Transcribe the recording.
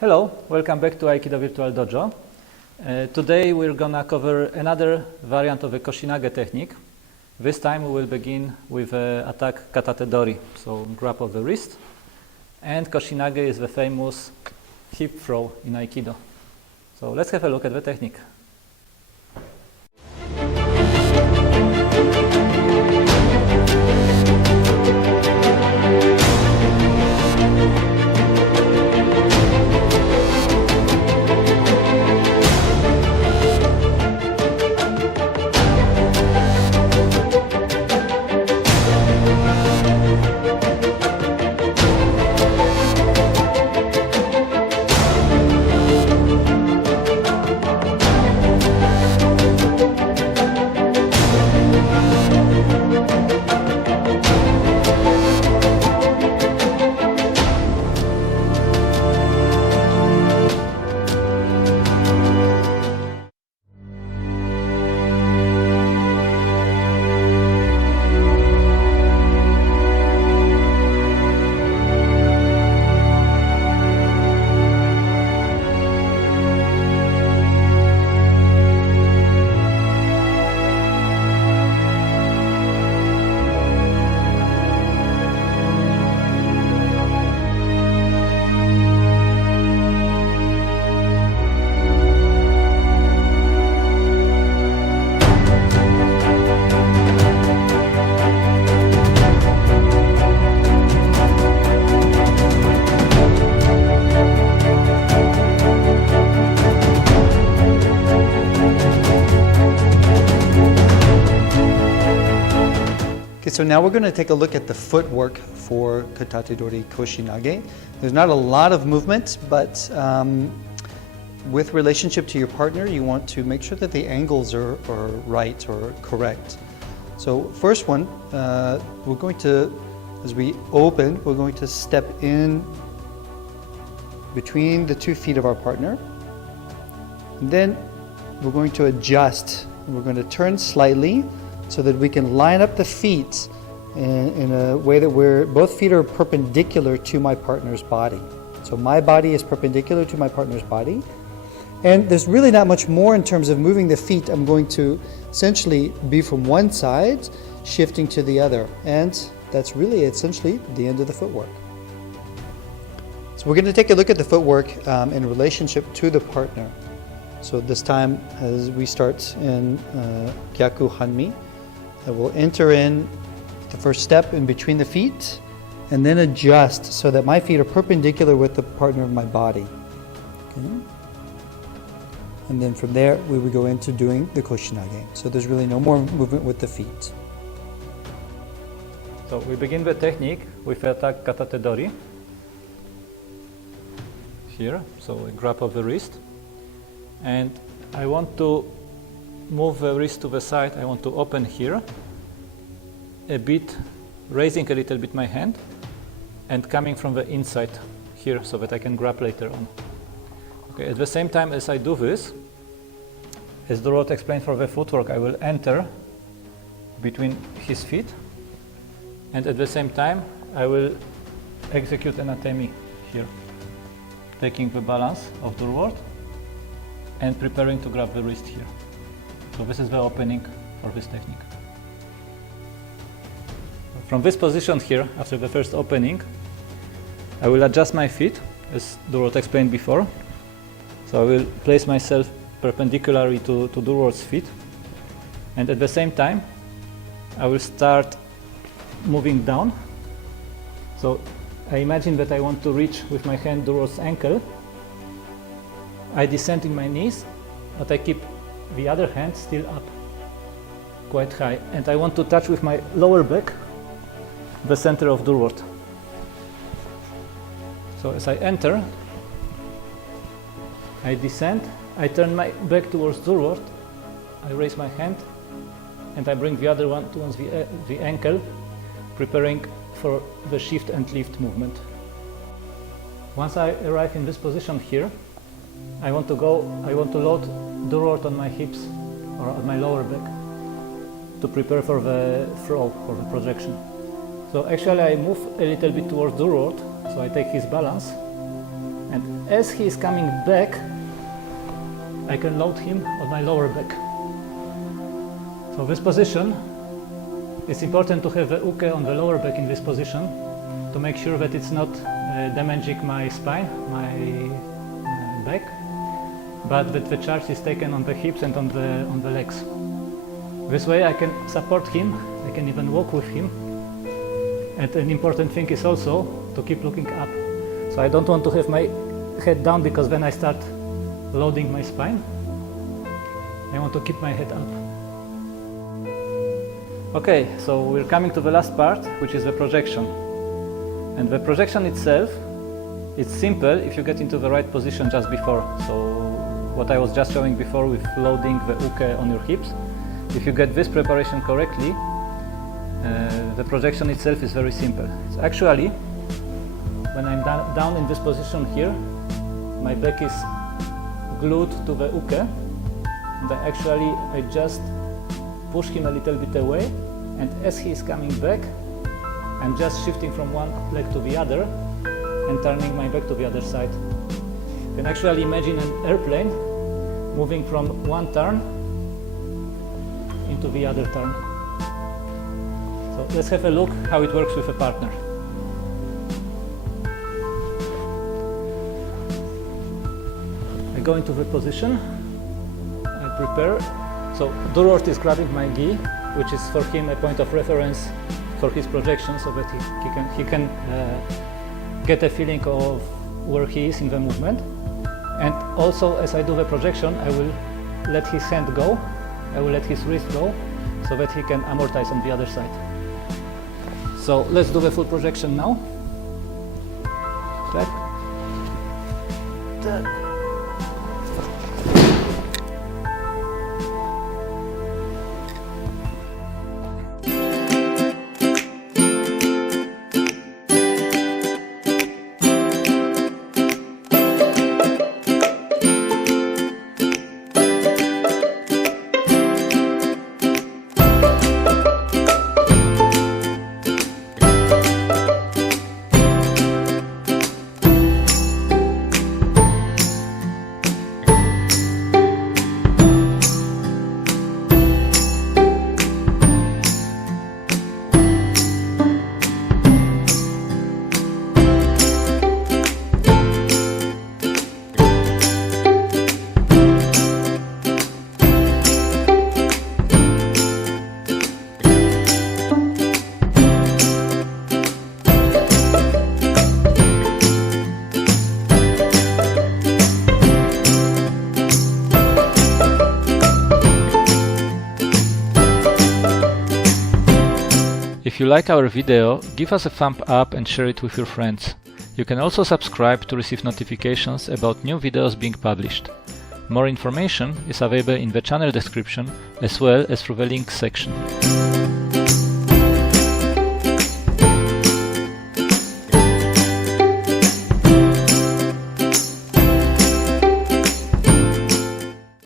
Hello, welcome back to Aikido Virtual Dojo. Today we're gonna cover another variant of a Koshinage technique. This time we will begin with attack Katate-dori, so grab of the wrist. And Koshinage is the famous hip throw in Aikido. So let's have a look at the technique. So now we're going to take a look at the footwork for Katate-dori Koshinage. There's not a lot of movement, but with relationship to your partner, you want to make sure that the angles are right or correct. So first one, we're going to, as we open, we're going to step in between the 2 feet of our partner. And then we're going to adjust. We're going to turn slightly so that we can line up the feet in a way that both feet are perpendicular to my partner's body. So my body is perpendicular to my partner's body. And there's really not much more in terms of moving the feet. I'm going to essentially be from one side, shifting to the other. And that's really essentially the end of the footwork. So we're going to take a look at the footwork in relationship to the partner. So this time, as we start in Gyaku Hanmi, I will enter in the first step in between the feet and then adjust so that my feet are perpendicular with the partner of my body. Okay. And then from there, we would go into doing the Koshinage. So there's really no more movement with the feet. So we begin the technique with attack Katate-dori. Here, so a grab of the wrist. And I want to move the wrist to the side. I want to open here a bit, raising a little bit my hand and coming from the inside here so that I can grab later on. Okay, at the same time as I do this, as Durward explained for the footwork, I will enter between his feet, and at the same time I will execute an atemi here, taking the balance of Durward and preparing to grab the wrist here. So this is the opening for this technique. From this position here, after the first opening, I will adjust my feet, as Durward explained before. So I will place myself perpendicularly to Durward's feet. And at the same time, I will start moving down. So I imagine that I want to reach with my hand Durward's ankle. I descend in my knees, but I keep the other hand still up, quite high. And I want to touch with my lower back the center of Durward. So as I enter, I descend, I turn my back towards Durward, I raise my hand, and I bring the other one towards the ankle, preparing for the shift and lift movement. Once I arrive in this position here, I want to load Durward on my hips or on my lower back to prepare for the throw, for the projection. So actually I move a little bit towards Durward, so I take his balance And as he is coming back, I can load him on my lower back. So this position, it's important to have the uke on the lower back in this position to make sure that it's not damaging my spine, my back, but that the charge is taken on the hips and on the legs. This way I can support him, I can even walk with him. And an important thing is also to keep looking up. So I don't want to have my head down, because then I start loading my spine. I want to keep my head up. Okay, so we're coming to the last part, which is the projection. And the projection itself, it's simple if you get into the right position just before. So what I was just showing before with loading the uke on your hips, if you get this preparation correctly, the projection itself is very simple. So actually, when I'm down in this position here, my back is glued to the uke, and I just push him a little bit away, and as he is coming back, I'm just shifting from one leg to the other and turning my back to the other side. You can actually imagine an airplane moving from one turn into the other turn. So let's have a look how it works with a partner. I go into the position, I prepare. So Durward is grabbing my gi, which is for him a point of reference for his projection, so that he can get a feeling of where he is in the movement. And also, as I do the projection, I will let his hand go, I will let his wrist go, so that he can amortize on the other side. So let's do the full projection now. Clap. If you like our video, give us a thumb up and share it with your friends. You can also subscribe to receive notifications about new videos being published. More information is available in the channel description as well as through the links section.